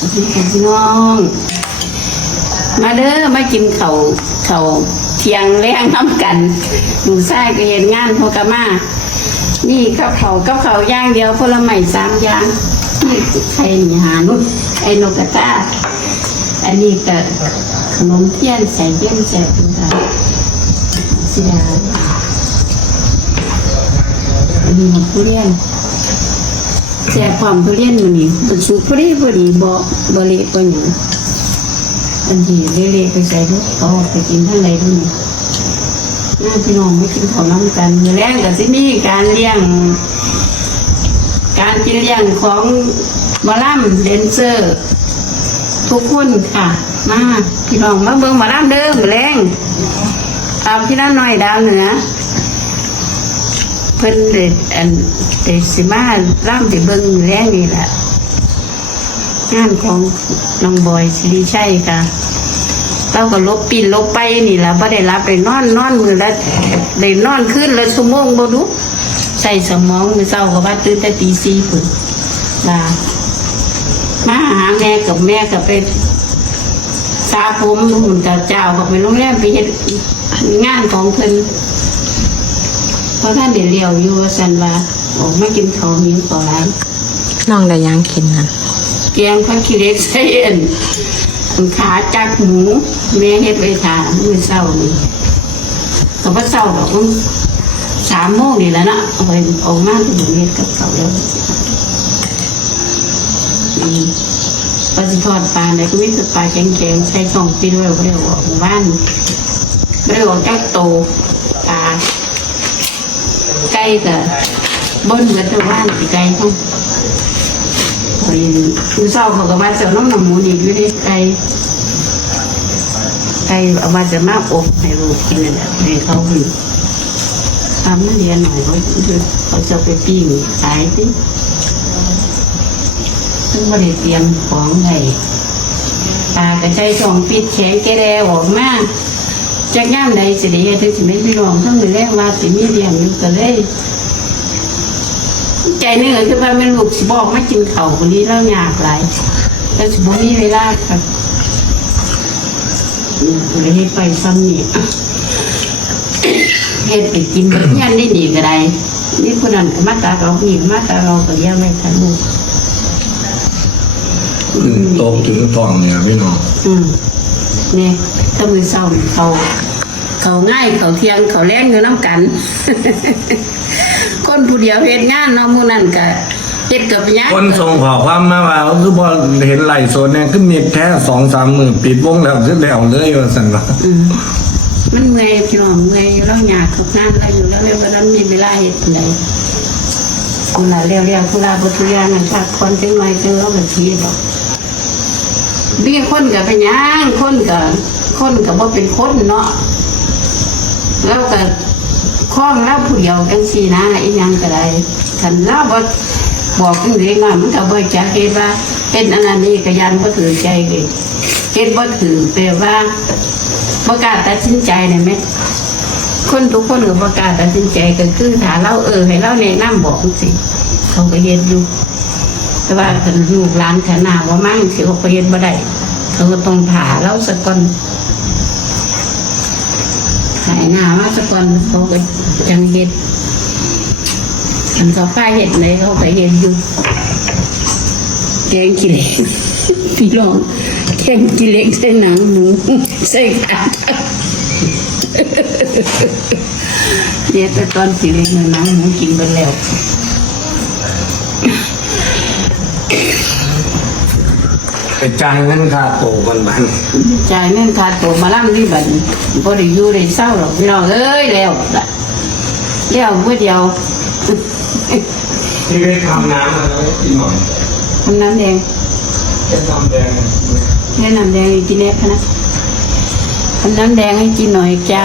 พี่น้องมาเด้อมากินเขาเที่ยงแรงน้ำกันดูไส้ก็เห็นงานพอกะมานี่กับเขาย่างเดียวผลไม้3อย่างนี่ไข่หานุไอ้นกกระตาอันนี้ก็ขนมเทียนใส่เยี่ยมแซ่บค่ะสิดาอันนี้ทุเรียนแซ่บความทุเรียนมันนี่มันสุกพอดีบ่เละบ่หยังอันที่เละๆไปใส่ลูกเอาไปกินข้างในด้วยน่าพี่น้องไม่กินข้าวน้ำกันแรงกับที่นี่การกินเลี้ยงของหมอลำแดนเซอร์ทุกคนค่ะมาพี่น้องมาเบิ่งหมอลำเด้อแรงตามพี่น้าน้อยดาวเหนือเพิ่นเด็กสิมาล่ำที่เบิ่งแรงนี่แหละงานของน้องบอยสิริชัยค่ะเราก็ลบปีนลบไปนี่แหละบ่ได้รับไปนอนมือแล้วได้นอนขึ้นแล้วชั่วโมงบ่รู้ใส่สมองมื้อเช้าก็ว่าตื่นแต่ตี 4พุ่นมาหาแม่กับไปสาผมหุ่นกับเจ้าก็ไปโรงแรมไปเฮ็ดงานของเพิ่นเพราะท่านเดี๋ยวเลี้ยวอยู่ซั่นว่าออกมากินข้าวมีต่อร้านน้องได้ยังกินน่ะแกงผักขี้เหล็กใส่ขาจักหมูแม่เฮ็ดไว้ทานมื้อเช้านี่ก็บ่เช้าดอก3 โมงนี่แหละเนาะเอาไปออกมาถึงเฮ็ดกับเขาแล้วปลาสิทอดปลาเนี่ยก็มีแต่ปลาแข็งๆใช้ช่องปีด้วยบ่ได้ออกบ้านบ่ได้ออกจากโตปลาไก่ก็บ่เหมือนแต่บ้านไก่ต้องคือเช้าเขาก็มาเจอน้ำหมูนี่อยู่ในไก่เอามาจะมาอบให้ลูกกินนั่นแหละให้เขากินทำนั่นเรียนหน่อยเขาจะไปปิ้งขายสิซึ่งไม่ได้เตรียมของไงตากระใจช่องปิดแขนแกแดออกมาจากย่ามใดจะได้ถึงสิไม่พี่รองทั้งมือแรกว่าสิมีเรียงอยู่ก็เลยใจนึงคือว่าแม่ลูกสิบอกมากินข้าวคนนี้แล้วยากหลายแล้วสิบ่มีเวลาครับเลยให้ไปซ้ำนี่เฮ็ดไปกินแบบยันได้ดีก็ได้นี่คนนั้นมาตาเราอีกมาตาเราก็ยังไม่ทันลูกโตถึงท้องเนี่ยพี่น้องเนี่ยถ้ามือเศร้าเขาง่ายเขาเที่ยงเขาแรงอยู่น้ำกันคนผู้เดียวเฮ็ดงานเนาะมื้อนั้นก็เฮ็ดกับยะคนส่งขอความมาว่าคือพอเห็นไหลโซนเนี่ยคือมีแค่ 2-3 มื้อปิดวงแล้วคือแล้วเลยว่าซั่นว่ามันเมื่อยพี่น้องเมื่อยแล้วยากทุกงานแล้วอยู่แล้ววันนั้นมีเวลาเฮ็ดไดคนละเรียวๆคนละบ่ทุกอย่างนั่นพักผ่อนจังหน่อยจังแล้วก็สิดอกมีคนก็เป็นหยังคนก็บ่เป็นคนเนาะแล้วก็คล้องแล้วผู้เดียวจังซี่นะอีหยังก็ได้คันเราบ่บอกจังได๋ว่ามันก็บ่จักเฮ็ดว่าเป็นอันนั้นนี่ก็ยันบ่ถือใจเลยเฮ็ดบ่ถือแปลว่าบ่กล้าตัดสินใจได้มั้ยคนทุกคนก็บ่กล้าตัดสินใจก็คือถ้าเราให้เราแนะนำบอกจังซี่เขาก็เฮ็ดอยู่แต่ว่าคันลูกหลานขนาดว่ามั่งสิเขาก็เฮ็ดบ่ได้เขาก็ต้องถาเราสักก่อนหายหน้ามาสักก่อนเขาก็จังเฮ็ดอันเขาป้าเห็ดเลยเขาไปเห็ดอยู่แกงกิเลสพี่น้องแกงกิเลสใส่หนังหมูใส่ขาเนี่ยแต่ตอนกิเลสหนังหมูกินไปแล้วไปจ่ายเงินค่าโตกันบ้านจ่ายเงินค่าโตมาล่ำที่บันบ่ได้อยู่ได้เศร้าหรอกพี่น้องแล้วเมื่อเดียวที่ได้ทำน้ำอะไรกินหน่อยทำน้ำแดงแค่น้ำแดงกินเล็กนะทำน้ำแดงให้กินหน่อยจ้า